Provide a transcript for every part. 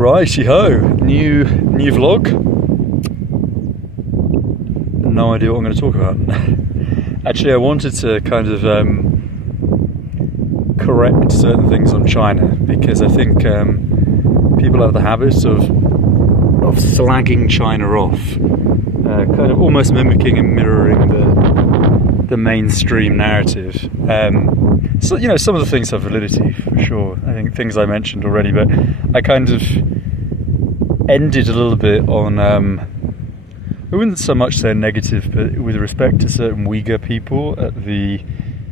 Righty-ho, new vlog. No idea what I'm going to talk about. Actually, I wanted to kind of correct certain things on China, because I think people have the habit of slagging China off, kind of almost mimicking and mirroring the mainstream narrative. So, you know, some of the things have validity for sure. I think things I mentioned already, but I kind of ended a little bit on, I wouldn't so much say negative, but with respect to certain Uyghur people at the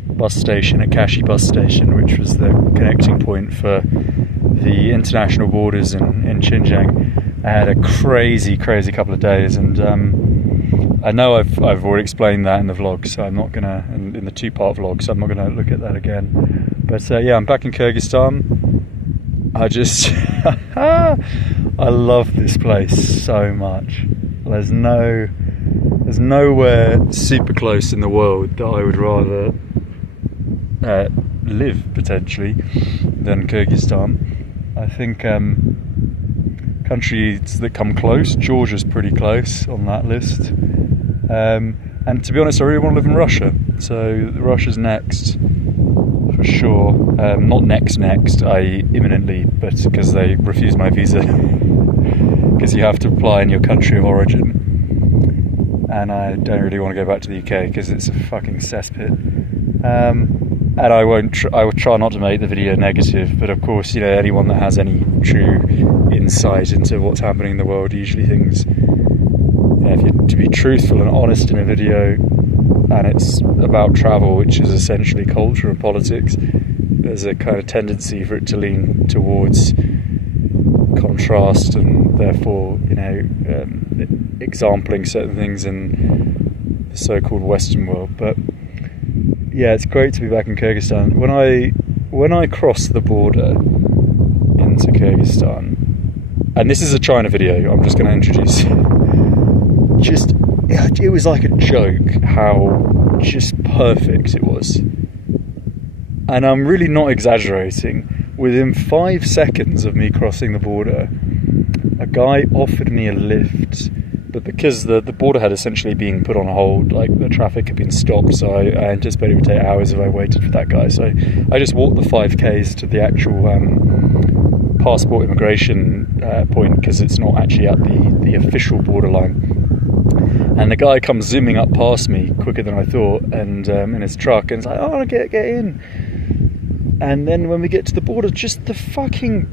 bus station, at Kashi bus station, which was the connecting point for the international borders in Xinjiang. I had a crazy couple of days, and I know I've already explained that in the vlog, so I'm not gonna, in the two-part vlog, so I'm not gonna look at that again. But yeah, I'm back in Kyrgyzstan. I love this place so much. There's nowhere super close in the world that I would rather live potentially than Kyrgyzstan. I think countries that come close, Georgia's pretty close on that list. And to be honest, I really want to live in Russia. So Russia's next, for sure. Not next, i.e. imminently, but because they refused my visa. Because you have to apply in your country of origin. And I don't really want to go back to the UK because it's a fucking cesspit. And I will try not to make the video negative, but of course, you know, anyone that has any true insight into what's happening in the world usually thinks, you know, if you're to be truthful and honest in a video and it's about travel, which is essentially culture and politics, there's a kind of tendency for it to lean towards contrast and therefore, you know, exempling certain things in the so-called Western world. But yeah, it's great to be back in Kyrgyzstan. When I crossed the border into Kyrgyzstan, and this is a China video, I'm just going to introduce. It was like a joke how just perfect it was, and I'm really not exaggerating. Within 5 seconds of me crossing the border, a guy offered me a lift, but because the border had essentially been put on hold, like the traffic had been stopped, so I anticipated it would take hours if I waited for that guy. So I just walked the 5Ks to the actual passport immigration point, because it's not actually at the official borderline. And the guy comes zooming up past me quicker than I thought, and in his truck, and it's like, oh, get in. And then when we get to the border, just the fucking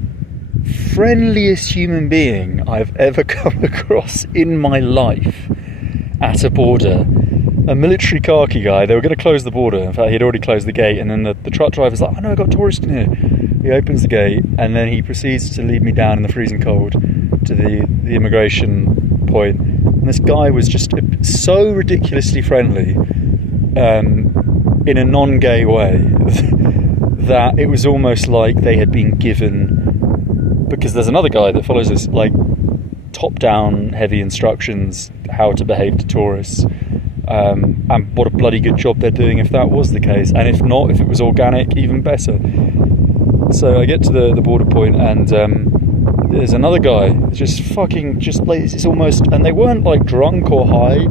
friendliest human being I've ever come across in my life at a border. A military khaki guy. They were going to close the border. In fact, he'd already closed the gate, and then the truck driver's like, oh no, I've got tourists in here. He opens the gate, and then he proceeds to lead me down in the freezing cold to the immigration point. And this guy was just so ridiculously friendly, in a non-gay way, that it was almost like they had been given, because there's another guy that follows this, like, top-down heavy instructions how to behave to tourists, and what a bloody good job they're doing if that was the case, and if not, if it was organic, even better. So I get to the border point, and there's another guy just like, it's almost, and they weren't like drunk or high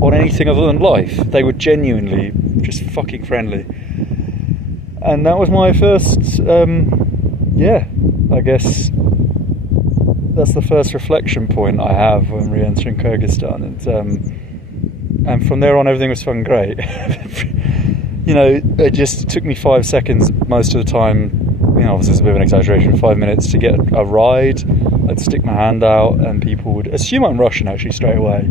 on anything other than life. They were genuinely just fucking friendly. And that was my first, I guess that's the first reflection point I have when re-entering Kyrgyzstan. And from there on, everything was fucking great. You know, it just took me 5 seconds most of the time. You know, obviously it's a bit of an exaggeration, 5 minutes to get a ride. I'd stick my hand out and people would assume I'm Russian actually straight away.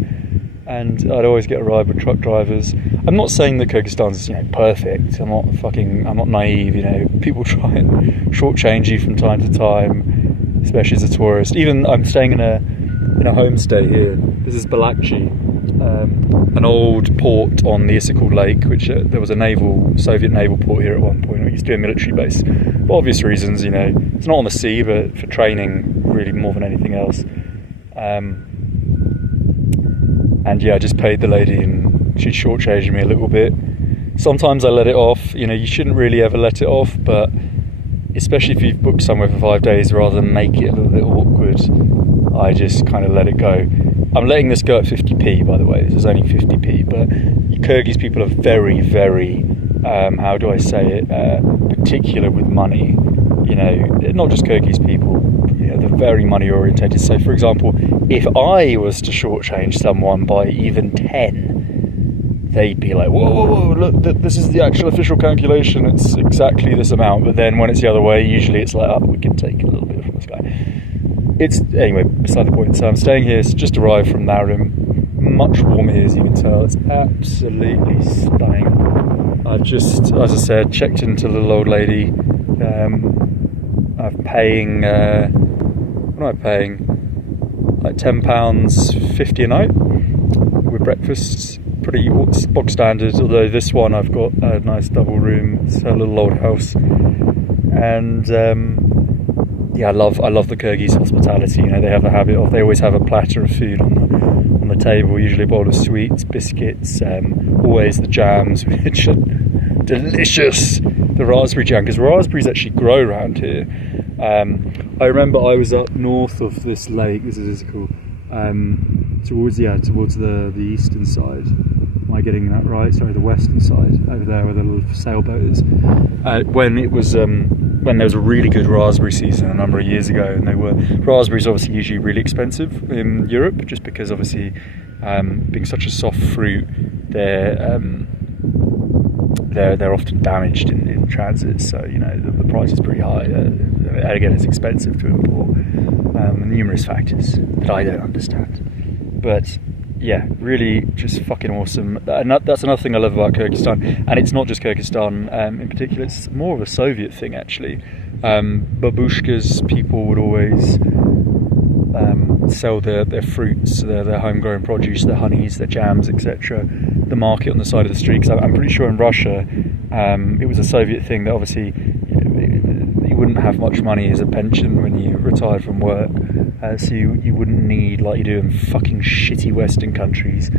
And I'd always get a ride with truck drivers. I'm not saying that Kyrgyzstan's, you know, perfect. I'm not naive, you know. People try and shortchange you from time to time, especially as a tourist. Even I'm staying in a homestay here. This is Balakchi, an old port on the Issyk Lake, which there was a Soviet naval port here at one point. It used to be a military base. For obvious reasons, you know. It's not on the sea, but for training, really more than anything else. And yeah, I just paid the lady and she shortchanged me a little bit. Sometimes I let it off, you know, you shouldn't really ever let it off, but especially if you've booked somewhere for 5 days, rather than make it a little bit awkward, I just kind of let it go. I'm letting this go at 50p, by the way. This is only 50p, but Kyrgyz people are very, very, how do I say it, particular with money. You know, not just Kyrgyz people, you know, they're very money orientated. So, for example, if I was to shortchange someone by even 10, they'd be like, whoa, look, this is the actual official calculation, it's exactly this amount. But then when it's the other way, usually it's like, oh, we can take a little bit from this guy. Anyway, beside the point. So I'm staying here, just arrived from Naryn. Much warmer here, as you can tell. It's absolutely stunning. I've just, as I said, checked into the little old lady. I'm paying, what am I paying? Like £10.50 a night with breakfasts. Pretty bog standard, although this one I've got a nice double room. It's a little old house. And yeah, I love the Kyrgyz hospitality. You know, they have a habit of, they always have a platter of food on the table, usually a bowl of sweets, biscuits, always the jams, which are delicious. The raspberry jam, because raspberries actually grow around here. I remember I was up north of this lake, this is cool, towards the eastern side. Am I getting that right? Sorry, the western side, over there where the little sailboat is. When there was a really good raspberry season a number of years ago, and raspberries obviously usually really expensive in Europe, just because obviously being such a soft fruit, they're often damaged in transit, so you know the price is pretty high. Again, it's expensive to import. Numerous factors that I don't understand, but yeah, really just fucking awesome. And that's another thing I love about Kyrgyzstan, and it's not just Kyrgyzstan in particular. It's more of a Soviet thing actually. Babushkas, people would always sell their fruits, their homegrown produce, their honeys, their jams, etc. The market on the side of the street. Because I'm pretty sure in Russia, it was a Soviet thing that obviously you wouldn't have much money as a pension when you retired from work, so you wouldn't need, like you do in fucking shitty Western countries,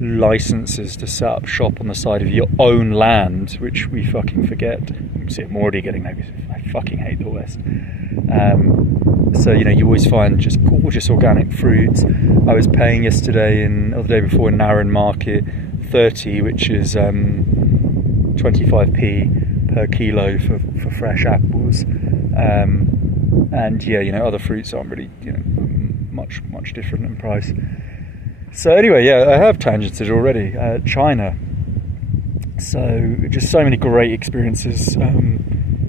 licenses to set up shop on the side of your own land, which we fucking forget. See, I'm already getting negative. I fucking hate the West. So you know, you always find just gorgeous organic fruits. I was paying yesterday or the day before in Naryn Market 30, which is 25p per kilo for fresh apples. And yeah, you know, other fruits aren't really, you know, much different in price. So anyway, yeah, I have tangented already. China. So just so many great experiences in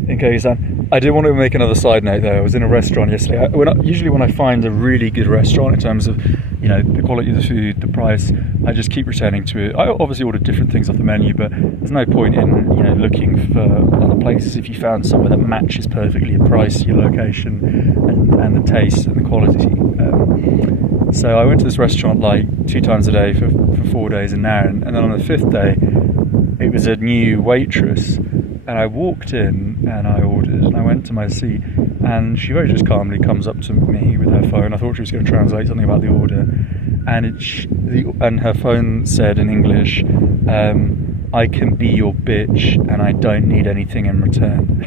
Kyrgyzstan. I did want to make another side note though. I was in a restaurant yesterday. Usually when I find a really good restaurant in terms of, you know, the quality of the food, the price, I just keep returning to it. I obviously ordered different things off the menu, but there's no point in, you know, looking for other places if you found somewhere that matches perfectly your price, your location, and the taste and the quality. So I went to this restaurant like 2 times a day for 4 days in Naryn, and then on the 5th day, it was a new waitress. And I walked in and I ordered and I went to my seat, and she very just calmly comes up to me with her phone. I thought she was going to translate something about the order, and her phone said in English, "I can be your bitch and I don't need anything in return."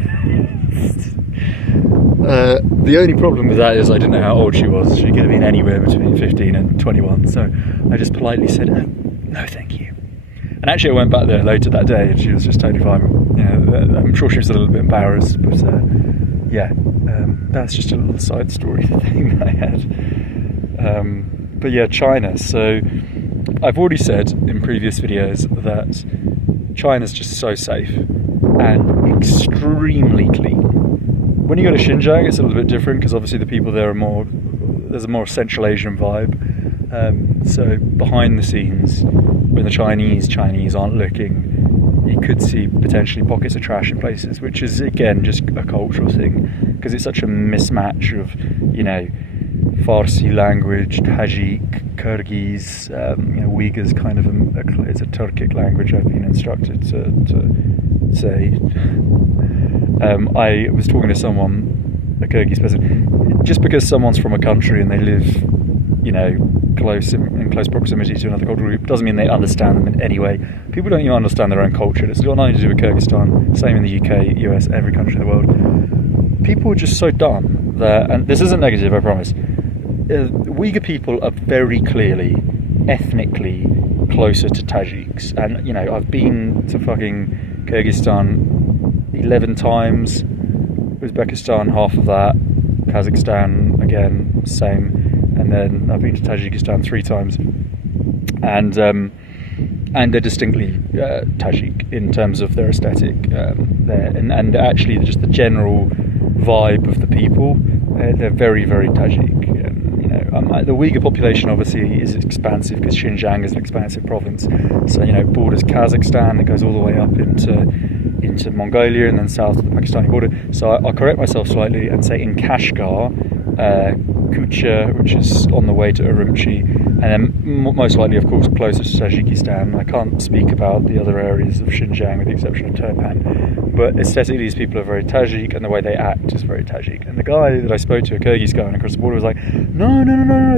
The only problem with that is I didn't know how old she was. She could have been anywhere between 15 and 21, so I just politely said, "No, thank you." And actually I went back there later that day and she was just totally fine. You know, I'm sure she was a little bit embarrassed, but yeah, that's just a little side story thing that I had. But yeah, China. So I've already said in previous videos that China's just so safe and extremely clean. When you go to Xinjiang, it's a little bit different because obviously the people there there's a more Central Asian vibe. So behind the scenes, when the Chinese aren't looking, you could see potentially pockets of trash in places, which is again just a cultural thing because it's such a mismatch of, you know, Farsi language, Tajik, Kyrgyz, you know, Uyghurs, kind of it's a Turkic language I've been instructed to say. I was talking to someone, a Kyrgyz person, just because someone's from a country and they live, you know, in close proximity to another cultural group doesn't mean they understand them in any way. People don't even understand their own culture. It's got nothing to do with Kyrgyzstan. Same in the UK, US, every country in the world. people are just so dumb that, and this isn't negative, I promise. Uyghur people are very clearly ethnically closer to Tajiks, and you know, I've been to fucking Kyrgyzstan 11 times, Uzbekistan half of that, Kazakhstan again same, and then I've been to Tajikistan 3 times, and they're distinctly Tajik in terms of their aesthetic there, and actually just the general vibe of the people. They're very, very Tajik. The Uyghur population obviously is expansive because Xinjiang is an expansive province. So, you know, it borders Kazakhstan, it goes all the way up into Mongolia and then south to the Pakistani border. So I'll correct myself slightly and say in Kashgar, Kucha, which is on the way to Urumqi, and then most likely, of course, closer to Tajikistan. I can't speak about the other areas of Xinjiang with the exception of Turpan, but aesthetically these people are very Tajik, and the way they act is very Tajik. And the guy that I spoke to, a Kyrgyz guy across the border, was like, no,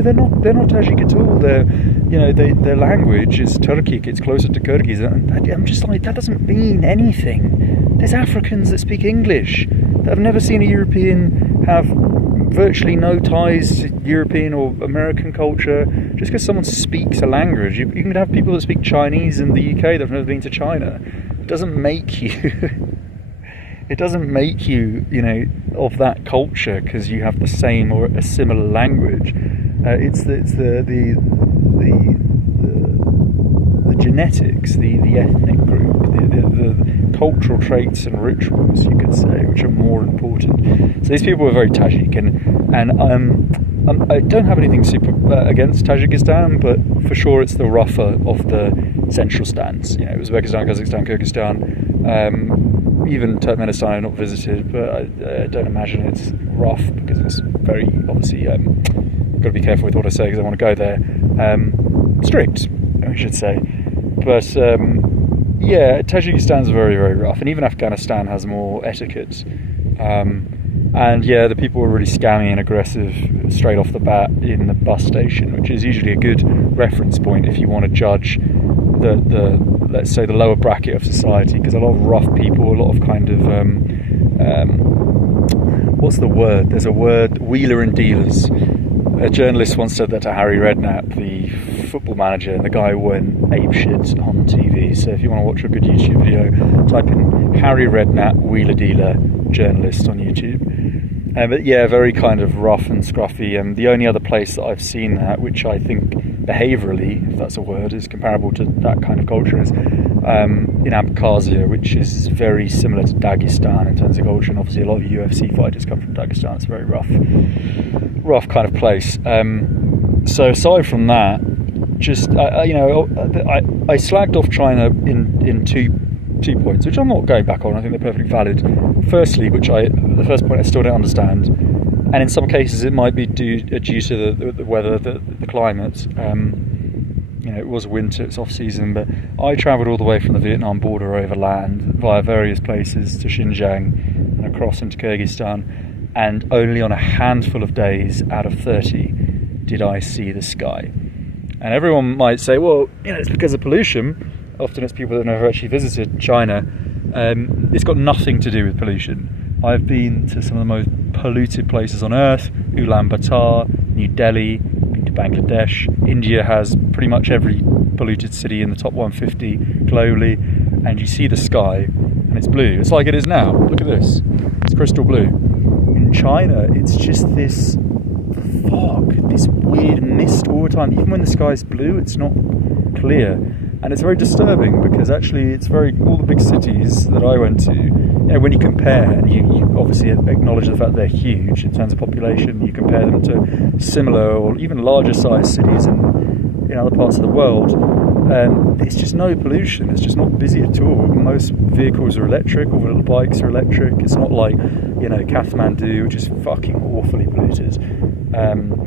they're not Tajik at all. Their language is Turkic, it's closer to Kyrgyz. And I'm just like, that doesn't mean anything. There's Africans that speak English that have never seen a European, have virtually no ties to European or American culture. Just because someone speaks a language, you can have people that speak Chinese in the UK that have never been to China. It doesn't make you it doesn't make you, you know, of that culture because you have the same or a similar language. It's the genetics, the ethnic group, the cultural traits and rituals, you could say, which are more important. So these people were very Tajik, and I don't have anything super against Tajikistan, but for sure it's the rougher of the central stands. You know, Uzbekistan, Kazakhstan, Kyrgyzstan, even Turkmenistan I've not visited, but I don't imagine it's rough because it's very, obviously, got to be careful with what I say because I want to go there. Strict, I should say. But yeah, Tajikistan's very, very rough, and even Afghanistan has more etiquette. And yeah, the people were really scammy and aggressive straight off the bat in the bus station, which is usually a good reference point if you want to judge the let's say the lower bracket of society, because a lot of rough people, a lot of kind of what's the word? There's a word, wheeler and dealers. A journalist once said that to Harry Redknapp, the football manager, and the guy went apeshit on TV. So if you want to watch a good YouTube video, type in Harry Redknapp, wheeler dealer, journalist on YouTube. But yeah, very kind of rough and scruffy. And the only other place that I've seen that, which I think behaviourally, if that's a word, is comparable to that kind of culture, is in Abkhazia, which is very similar to Dagestan in terms of culture. And obviously a lot of UFC fighters come from Dagestan. It's a very rough kind of place. So aside from that, just I slagged off China in two points, which I'm not going back on. I think they're perfectly valid. Firstly, the first point I still don't understand, and in some cases it might be due to the weather, the climate. It was winter, it's off season, but I travelled all the way from the Vietnam border over land via various places to Xinjiang and across into Kyrgyzstan, and only on a handful of days out of 30 did I see the sky. And everyone might say, well, it's because of pollution. Often it's people that have never actually visited China. It's got nothing to do with pollution. I've been to some of the most polluted places on earth: Ulaanbaatar, New Delhi, been to Bangladesh. India has pretty much every polluted city in the top 150 globally, and you see the sky and it's blue. It's like it is now. Look at this. It's crystal blue. In China, it's just this fog, this weird mist all the time. Even when the sky's blue, it's not clear. And it's very disturbing because actually all the big cities that I went to, when you compare, and you obviously acknowledge the fact they're huge in terms of population, you compare them to similar or even larger sized cities in other parts of the world, it's just no pollution. It's just not busy at all. Most vehicles are electric, all the little bikes are electric. It's not like, Kathmandu, which is fucking awfully polluted.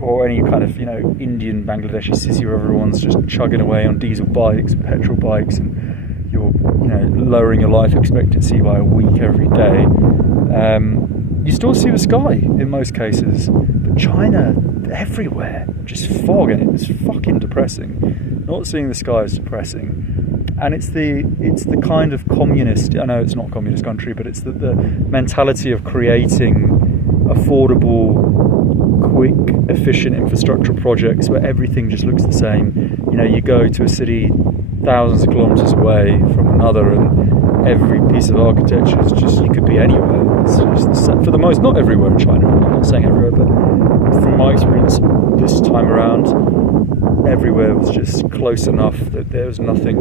Or any kind of, Indian, Bangladeshi city where everyone's just chugging away on diesel bikes, petrol bikes, and you're, lowering your life expectancy by a week every day. You still see the sky in most cases, but China, everywhere, just fog, and it's fucking depressing. Not seeing the sky is depressing. And it's the kind of communist, I know it's not a communist country, but it's the mentality of creating affordable, quick, efficient infrastructure projects where everything just looks the same. You know, you go to a city thousands of kilometers away from another, and every piece of architecture is just, you could be anywhere. It's just, for the most, not everywhere in China, I'm not saying everywhere, but from my experience this time around, everywhere was just close enough that there was nothing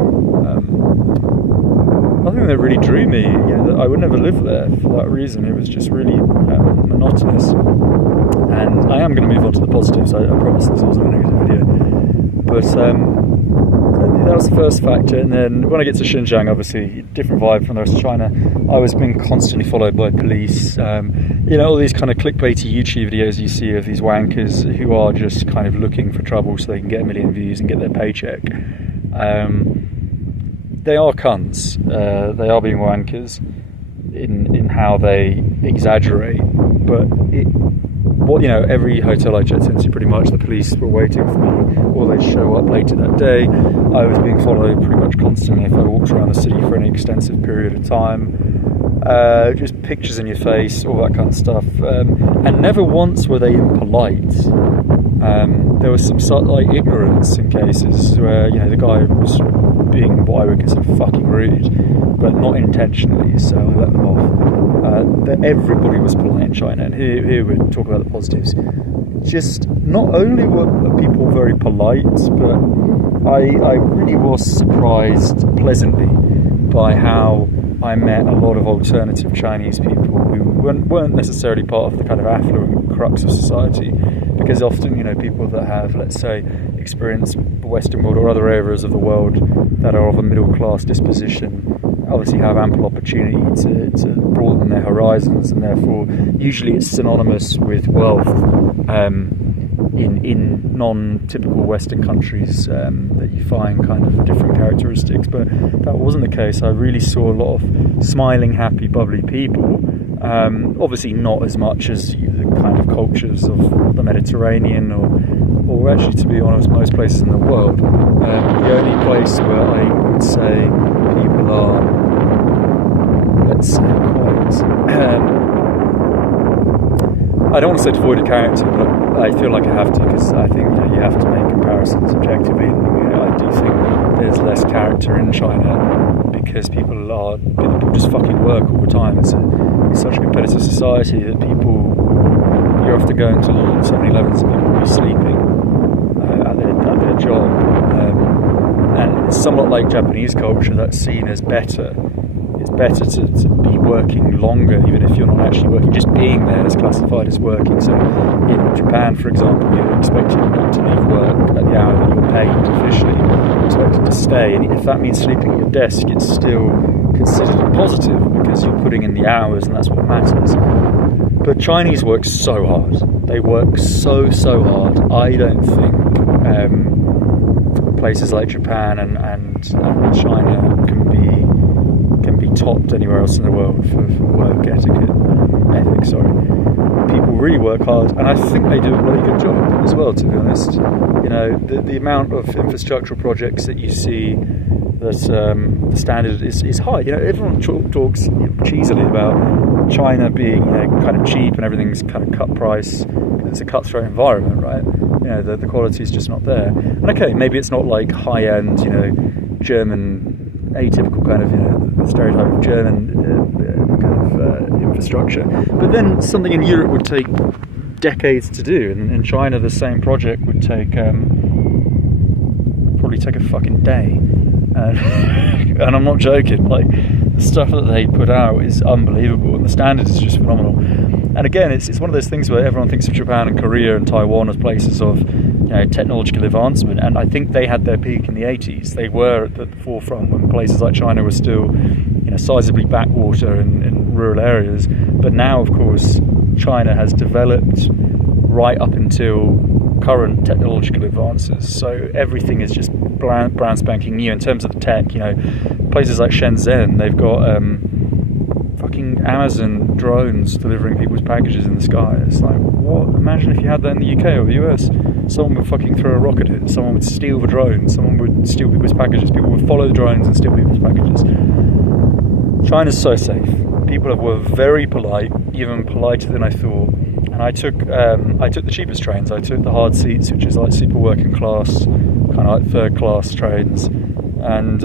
that really drew me. You know, I would never live there for that reason. It was just really monotonous. And I am going to move on to the positives. I promise this wasn't a negative video. But that was the first factor. And then when I get to Xinjiang, obviously different vibe from the rest of China. I was being constantly followed by police. You know, all these kind of clickbaity YouTube videos you see of these wankers who are just kind of looking for trouble so they can get a million views and get their paycheck. They are cunts. They are being wankers in how they exaggerate. But you know, every hotel I checked into, pretty much the police were waiting for me, or they'd show up later that day. I was being followed pretty much constantly if I walked around the city for any extensive period of time. Just pictures in your face, all that kind of stuff. And never once were they impolite. There was some sort of like ignorance in cases where, you know, the guy was being what I would consider fucking rude, but not intentionally, so I let them off. Everybody was polite in China, and here we're talking about the positives. Just not only were people very polite, but I really was surprised pleasantly by how I met a lot of alternative Chinese people who weren't necessarily part of the kind of affluent crux of society, because often, you know, people that have, let's say, experienced the Western world or other areas of the world that are of a middle class disposition obviously have ample opportunity to broaden their horizons, and therefore usually it's synonymous with wealth in non-typical Western countries, that you find kind of different characteristics. But that wasn't the case. I really saw a lot of smiling, happy, bubbly people. Obviously not as much as the kind of cultures of the Mediterranean or actually, to be honest, most places in the world. The only place where I would say people are, let's say, quite I don't want to say devoid of character, but I feel like I have to, because I think, you know, you have to make comparisons objectively. And, I do think there's less character in China because people just fucking work all the time. It's such a competitive society that you're often going to 7-Elevens and people will be sleeping at their job. And it's somewhat like Japanese culture that's seen as better. It's better to be working longer, even if you're not actually working. Just being there is classified as working. So in Japan, for example, you're expected not to leave work at the hour that you're paid officially. You're expected to stay. And if that means sleeping at your desk, it's still considered a positive because you're putting in the hours and that's what matters. But Chinese work so hard. They work so hard. I don't think places like Japan and China can be topped anywhere else in the world for work ethics. People really work hard, and I think they do a really good job as well, to be honest. You know, the amount of infrastructural projects that you see, that the standard is high. You know, everyone talks cheesily about China being, you know, kind of cheap and everything's kind of cut price. It's a cutthroat environment, right? You know, the quality is just not there. And okay, maybe it's not like high-end, you know, German, atypical kind of, you know, the stereotype of German kind of infrastructure. But then something in Europe would take decades to do, and in China the same project would take probably take a fucking day. And I'm not joking. Like, the stuff that they put out is unbelievable, and the standard is just phenomenal. And again, it's one of those things where everyone thinks of Japan and Korea and Taiwan as places of, you know, technological advancement, and I think they had their peak in the 80s. They were at the forefront when places like China were still, you know, sizably backwater in rural areas. But now, of course, China has developed right up until current technological advances. So everything is just brand spanking new in terms of the tech. You know, places like Shenzhen, they've got fucking Amazon drones delivering people's packages in the sky. It's like, what? Imagine if you had that in the UK or the US. Someone would fucking throw a rocket at it. Someone would steal the drone. Someone would steal people's packages. People would follow the drones and steal people's packages. China's so safe. People were very polite, even politer than I thought. And I took the cheapest trains. I took the hard seats, which is like super working class, kind of like third class trains, and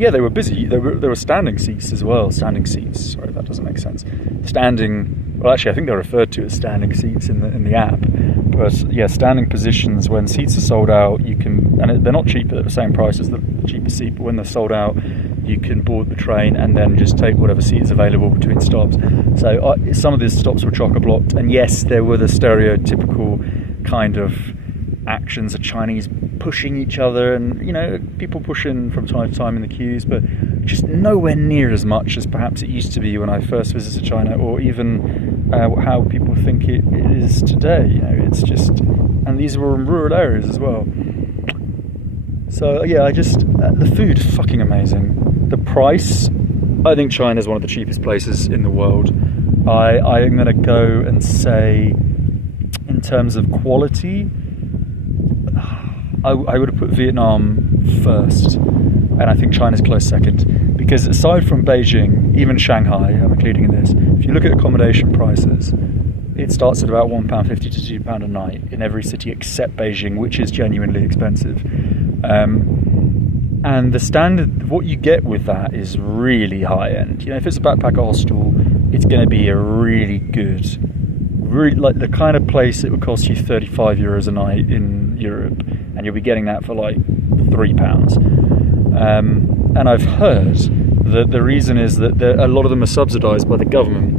yeah, they were busy. There were standing seats as well. Standing seats. Sorry, that doesn't make sense. Well, actually, I think they're referred to as standing seats in the app. But yeah, standing positions when seats are sold out, you can, and they're not cheap at the same price as the cheapest seat. But when they're sold out, you can board the train and then just take whatever seat is available between stops. So some of these stops were chock-a-blocked, and yes, there were the stereotypical kind of actions of Chinese pushing each other, and people pushing from time to time in the queues, but just nowhere near as much as perhaps it used to be when I first visited China, or even how people think it is today. It's just, and these were in rural areas as well. So yeah, the food is fucking amazing. The price, I think China is one of the cheapest places in the world. I'm going to go and say, in terms of quality, I would have put Vietnam first, and I think China's close second. Because aside from Beijing, even Shanghai, I'm including in this, if you look at accommodation prices, it starts at about £1.50 to £2 a night in every city except Beijing, which is genuinely expensive. And the standard, what you get with that is really high end. If it's a backpacker hostel, it's going to be a really good, like the kind of place that would cost you €35 a night in Europe, and you'll be getting that for like £3. And I've heard that the reason is that a lot of them are subsidised by the government.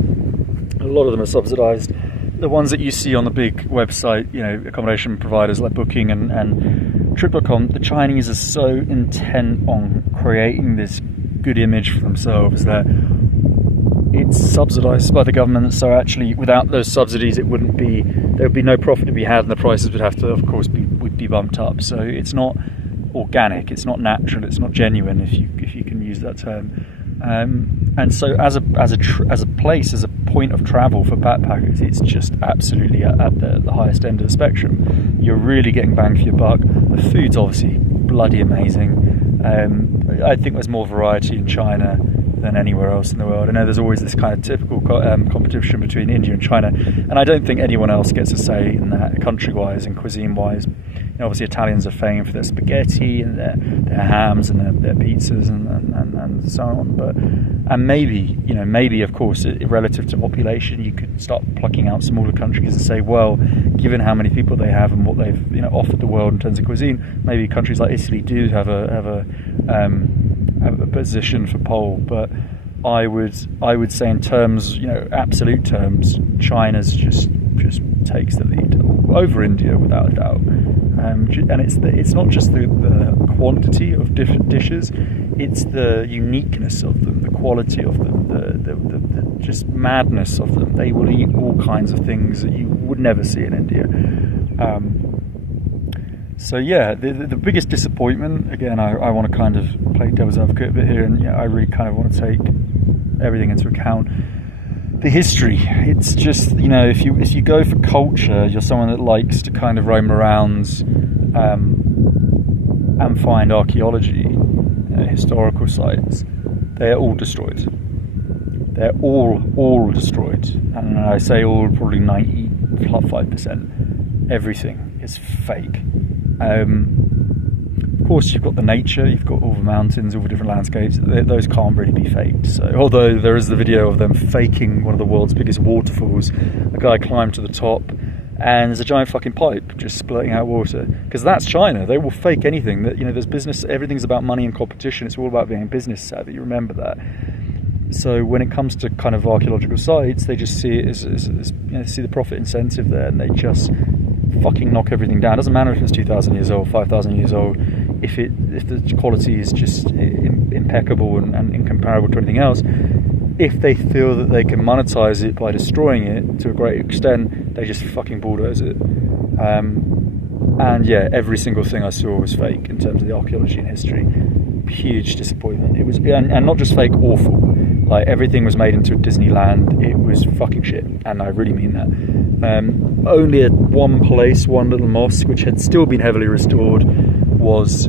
A lot of them are subsidised. The ones that you see on the big website, accommodation providers like Booking and Trip.com, the Chinese are so intent on creating this good image for themselves that it's subsidised by the government. So actually, without those subsidies, there would be no profit to be had, and the prices would have to, of course, be bumped up. So it's not organic, it's not natural, it's not genuine, if you can use that term. And so as a place, as a point of travel for backpackers, it's just absolutely at the highest end of the spectrum. You're really getting bang for your buck. The food's obviously bloody amazing. I think there's more variety in China than anywhere else in the world. I know there's always this kind of typical competition between India and China, and I don't think anyone else gets a say in that country-wise and cuisine-wise. Obviously, Italians are famed for their spaghetti and their hams and their pizzas and so on. And maybe of course, relative to population, you could start plucking out smaller countries and say, well, given how many people they have and what they've offered the world in terms of cuisine, maybe countries like Italy do have a position for pole. But I would say in terms, absolute terms, China's just takes the lead over India without a doubt. And it's not just the quantity of different dishes, it's the uniqueness of them, the quality of them, the just madness of them. They will eat all kinds of things that you would never see in India. So yeah, the biggest disappointment, again, I want to kind of play devil's advocate a bit here, and I really kind of want to take everything into account. The history, it's just, if you go for culture, you're someone that likes to kind of roam around and find archaeology, historical sites. They're all destroyed. They're all destroyed. And I say all, probably 95%. Everything is fake. Of course, you've got the nature, you've got all the mountains, all the different landscapes. Those can't really be faked. So, although there is the video of them faking one of the world's biggest waterfalls, a guy climbed to the top, and there's a giant fucking pipe just splurting out water. Because that's China. They will fake anything. That there's business. Everything's about money and competition. It's all about being business savvy. Remember that. So when it comes to kind of archaeological sites, they just see it as see the profit incentive there, and they just fucking knock everything down. It doesn't matter if it's 2,000 years old, 5,000 years old. If the quality is just impeccable and incomparable to anything else, if they feel that they can monetize it by destroying it to a great extent, they just fucking bulldoze it. And yeah, every single thing I saw was fake in terms of the archaeology and history. Huge disappointment. It was, and not just fake, awful. Like, everything was made into a Disneyland. It was fucking shit, and I really mean that. Only at one place, one little mosque, which had still been heavily restored, was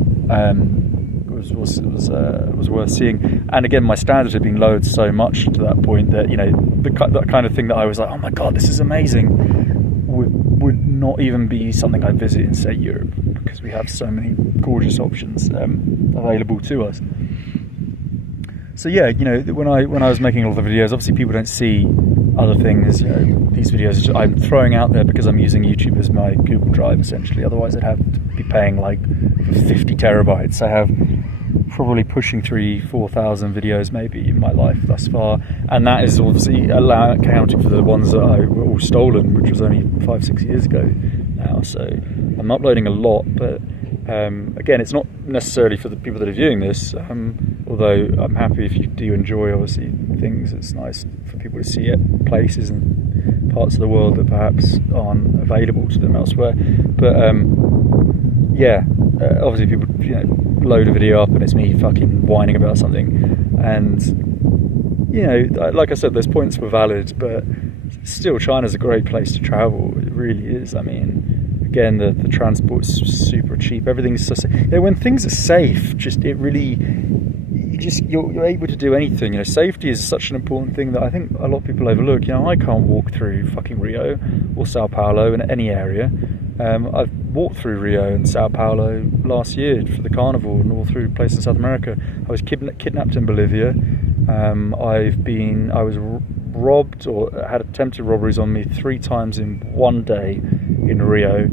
was worth seeing. And again, my standards had been lowered so much to that point that, you know, that kind of thing that I was like, oh my god, this is amazing, would not even be something I'd visit in, say, Europe, because we have so many gorgeous options available to us. So yeah, you know, when I was making all the videos, obviously people don't see other things. You know, these videos I'm throwing out there because I'm using YouTube as my Google Drive essentially. Otherwise, I'd have to be paying like 50 terabytes. I have probably pushing 3,000-4,000 videos maybe in my life thus far, and that is obviously accounting for the ones that were all stolen, which was only 5-6 years ago now. So I'm uploading a lot, but again, it's not necessarily for the people that are viewing this, although I'm happy if you do enjoy, obviously, things. It's nice for people to see it, places and parts of the world that perhaps aren't available to them elsewhere. But yeah, obviously people, you know, load a video up and it's me fucking whining about something, and, you know, like I said, those points were valid, but still, China's a great place to travel. It really is. I mean, again, the transport's super cheap. Everything's so safe. You know, when things are safe, you're able to do anything. You know, safety is such an important thing that I think a lot of people overlook. You know, I can't walk through fucking Rio or Sao Paulo in any area. I've walked through Rio and Sao Paulo last year for the carnival and all through places in South America. I was kidnapped in Bolivia. I was robbed or had attempted robberies on me 3 times in one day in Rio.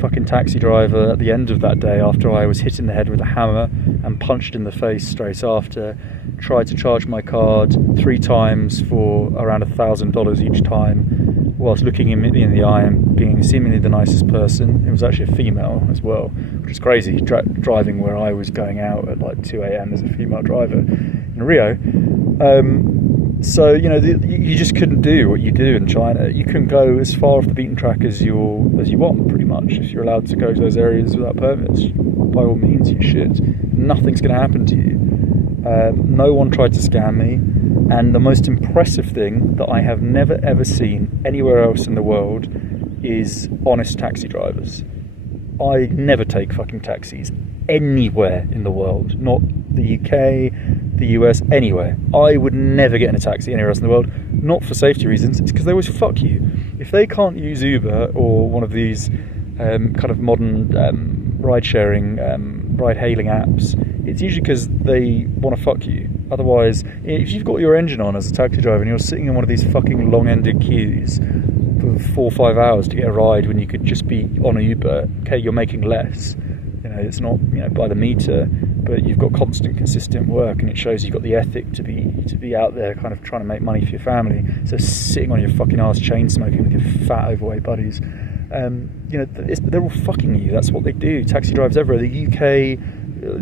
Fucking taxi driver at the end of that day, after I was hit in the head with a hammer and punched in the face straight after, tried to charge my card 3 times for around $1,000 each time, whilst looking me in the eye and being seemingly the nicest person. It was actually a female as well, which is crazy, driving where I was going out at like 2 a.m. as a female driver in Rio. So, you know, you just couldn't do what you do in China. You couldn't go as far off the beaten track as you want, pretty much. If you're allowed to go to those areas without permits, by all means, you should. Nothing's going to happen to you. No one tried to scam me. And the most impressive thing that I have never ever seen anywhere else in the world is honest taxi drivers. I never take fucking taxis anywhere in the world. Not the UK, the US, anywhere. I would never get in a taxi anywhere else in the world. Not for safety reasons, it's because they always fuck you. If they can't use Uber or one of these kind of modern ride-sharing, ride-hailing apps, it's usually because they want to fuck you. Otherwise, if you've got your engine on as a taxi driver and you're sitting in one of these fucking long-ended queues for 4 or 5 hours to get a ride when you could just be on a Uber, okay, you're making less. You know, it's not, you know, by the meter, but you've got constant, consistent work, and it shows you've got the ethic to be out there, kind of trying to make money for your family. So sitting on your fucking ass, chain smoking with your fat, overweight buddies, you know, they're all fucking you. That's what they do. Taxi drivers everywhere, the UK,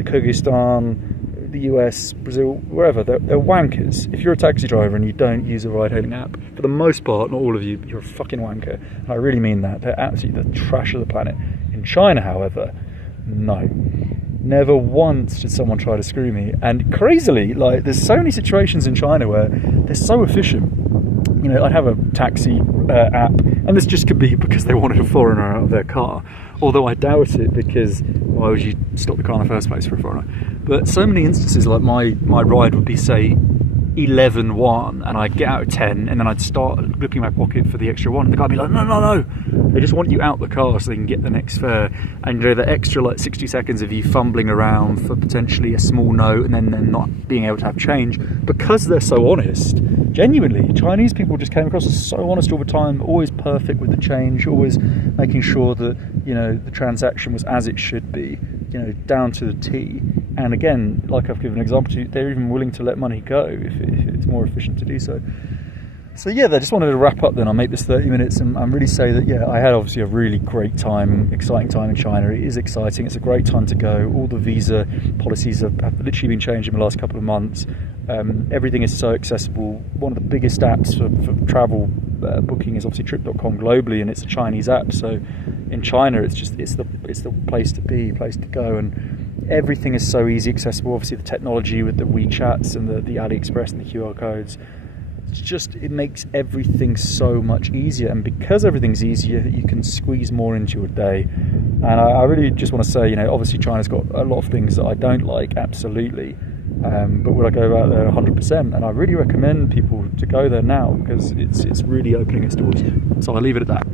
Kyrgyzstan, the US, Brazil, wherever, they're wankers. If you're a taxi driver and you don't use a ride-hailing app, for the most part, not all of you, you're a fucking wanker. And I really mean that. They're absolutely the trash of the planet. In China, however, no. Never once did someone try to screw me. And crazily, like, there's so many situations in China where they're so efficient. You know, I have a taxi app, and this just could be because they wanted a foreigner out of their car. Although I doubt it, because why would you stop the car in the first place for a foreigner? But so many instances, like my ride would be, say, 11.1, and I'd get out at 10, and then I'd start looking in my pocket for the extra one, and the guy would be like, no, they just want you out the car so they can get the next fare. And, you know, the extra like 60 seconds of you fumbling around for potentially a small note and then not being able to have change, because they're so honest. Genuinely, Chinese people just came across as so honest all the time, always perfect with the change, always making sure that, you know, the transaction was as it should be, you know, down to the T. And again, like I've given an example to you, they're even willing to let money go if it's more efficient to do so. So yeah, I just wanted to wrap up then. I'll make this 30 minutes and really say that, yeah, I had obviously a really great time, exciting time in China. It is exciting. It's a great time to go. All the visa policies have literally been changed in the last couple of months. Everything is so accessible. One of the biggest apps for travel booking is obviously Trip.com globally, and it's a Chinese app. So in China, it's the place to be, place to go, and everything is so easy accessible. Obviously the technology with the WeChats and the AliExpress and the QR codes, it makes everything so much easier. And because everything's easier, you can squeeze more into your day. And I really just want to say, obviously China's got a lot of things that I don't like, absolutely. But would I go out there 100%? And I really recommend people to go there now, because it's really opening its doors. So I'll leave it at that.